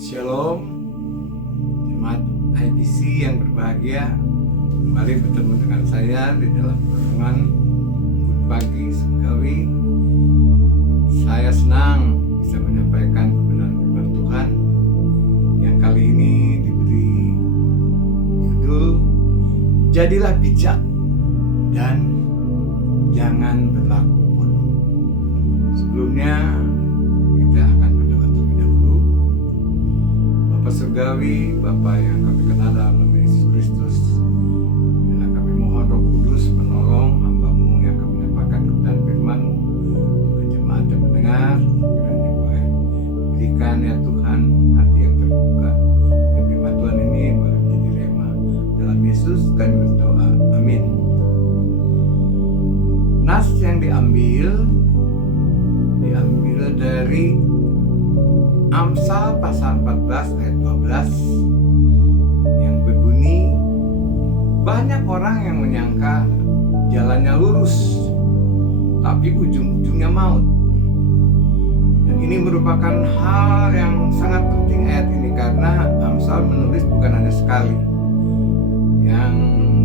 Shalom, jemaat IBC yang berbahagia, kembali bertemu dengan saya di dalam renungan Good Pagi Surgawi. Saya senang bisa menyampaikan kebenaran firman Tuhan yang kali ini diberi judul Jadilah Bijak dan Jangan Berlaku Bodoh. Sebelumnya kita akan berdoa terlebih dahulu. Bapa Surgawi, Bapa yang kami kenal dalam nama Yesus Kristus, bila kami mohon Roh Kudus menolong hamba-Mu yang kami menyampaikan kebenaran firman-Mu, juga jemaat yang mendengar, kiranya boleh berikan ya Tuhan hati yang terbuka, dan firman Tuhan ini boleh menjadi rema. Dalam Yesus kami berdoa, amin. Nas yang diambil dari Amsal pasal 14 ayat 12 yang berbunyi, banyak orang yang menyangka jalannya lurus tapi ujung-ujungnya maut. Dan ini merupakan hal yang sangat penting ayat ini, karena Amsal menulis bukan hanya sekali. Yang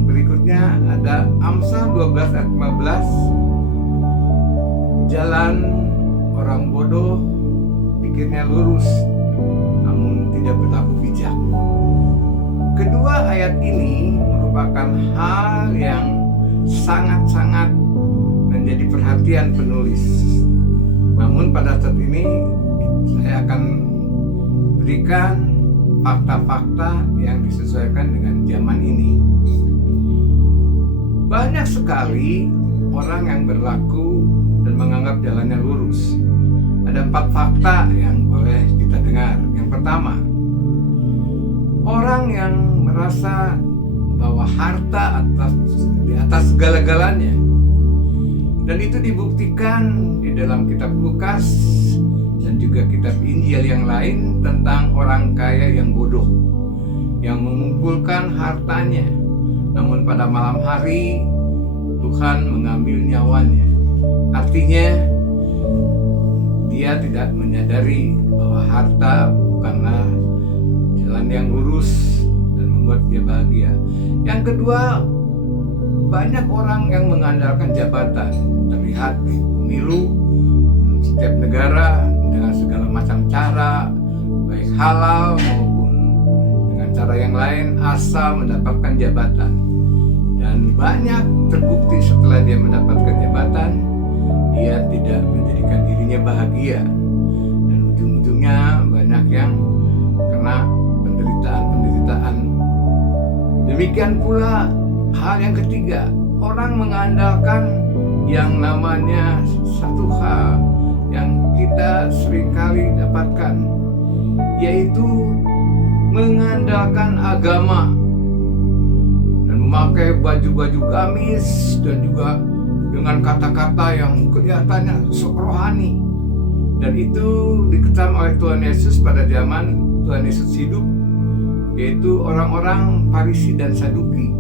berikutnya ada Amsal 12 ayat 15, jalan orang bodoh pikirnya lurus, namun tidak berlaku bijak. Kedua ayat ini merupakan hal yang sangat-sangat menjadi perhatian penulis. Namun pada saat ini saya akan berikan fakta-fakta yang disesuaikan dengan zaman ini. Banyak sekali orang yang berlaku dan menganggap jalannya lurus. Ada 4 fakta yang boleh kita dengar. Yang pertama, orang yang merasa bahwa harta di atas segala-galanya. Dan itu dibuktikan di dalam kitab Lukas dan juga kitab Injil yang lain tentang orang kaya yang bodoh, yang mengumpulkan hartanya, namun pada malam hari Tuhan mengambil nyawanya. Artinya dia tidak menyadari bahwa harta bukanlah jalan yang lurus dan membuat dia bahagia. Yang kedua, banyak orang yang mengandalkan jabatan. Terlihat di pemilu setiap negara dengan segala macam cara, baik halal maupun dengan cara yang lain, asal mendapatkan jabatan. Dan banyak terbukti setelah dia mendapatkan jabatan, dia tidak menjadikan dirinya bahagia, dan ujung-ujungnya banyak yang kena penderitaan. Demikian pula hal yang ketiga, orang mengandalkan yang namanya satu hal yang kita seringkali dapatkan, yaitu mengandalkan agama dan memakai baju-baju gamis dan juga dengan kata-kata yang kelihatannya sok rohani. Dan itu dikecam oleh Tuhan Yesus pada zaman Tuhan Yesus hidup, yaitu orang-orang Farisi dan Saduki.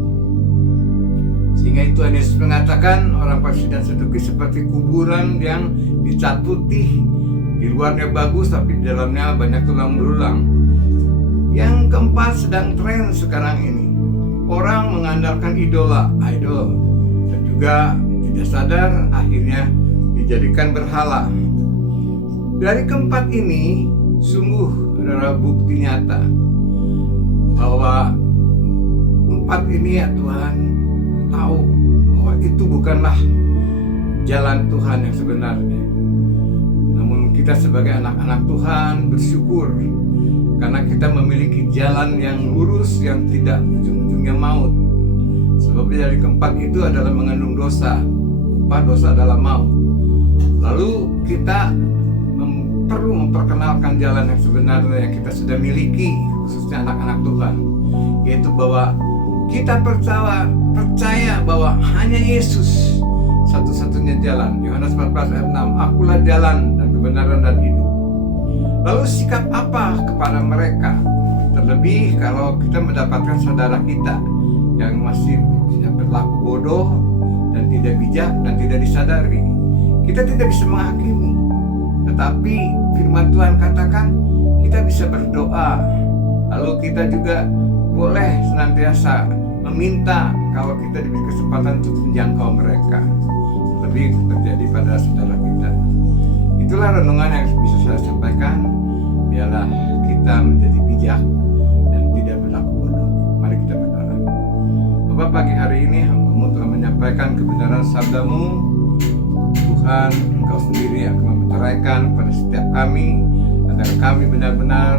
Sehingga Tuhan Yesus mengatakan orang Farisi dan Saduki seperti kuburan yang dicat putih, di luarnya bagus tapi di dalamnya banyak tulang belulang. Yang keempat, sedang tren sekarang ini, orang mengandalkan idol, dan juga tidak sadar akhirnya dijadikan berhala. Dari keempat ini sungguh adalah bukti nyata bahwa 4 ini ya Tuhan tahu bahwa itu bukanlah jalan Tuhan yang sebenarnya. Namun kita sebagai anak-anak Tuhan bersyukur karena kita memiliki jalan yang lurus yang tidak ujung-ujungnya maut. Sebab dari keempat itu adalah mengandung dosa. Upah dosa adalah maut. Lalu kita perlu memperkenalkan jalan yang sebenarnya yang kita sudah miliki, khususnya anak-anak Tuhan, yaitu bahwa kita percaya bahwa hanya Yesus satu-satunya jalan. Yohanes 14 ayat 6, akulah jalan dan kebenaran dan hidup. Lalu sikap apa kepada mereka? Terlebih kalau kita mendapatkan saudara kita yang masih berlaku bodoh dan tidak bijak dan tidak disadari. Kita tidak bisa menghakimi, tetapi firman Tuhan katakan kita bisa berdoa. Lalu kita juga boleh senantiasa meminta kalau kita diberi kesempatan untuk menjangkau mereka. Lebih terjadi pada saudara kita. Itulah renungan yang bisa saya sampaikan. Biarlah kita menjadi bijak dan tidak berlaku bodoh. Mari kita berdoa. Bapak, pagi hari ini hamba-Mu telah menyampaikan kebenaran sabda-Mu. Tuhan, Engkau sendiri akan memeteraikan pada setiap kami, agar kami benar-benar,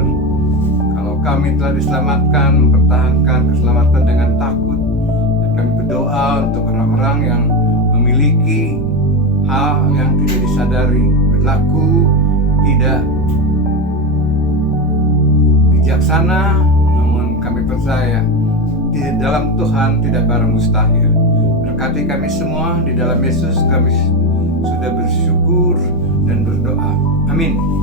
kalau kami telah diselamatkan, mempertahankan keselamatan dengan takut. Dan kami berdoa untuk orang-orang yang memiliki hal yang tidak disadari, berlaku tidak bijaksana, namun kami percaya di dalam Tuhan tidak barang mustahil. Berkati kami semua, di dalam Yesus kami sudah bersyukur dan berdoa. Amin.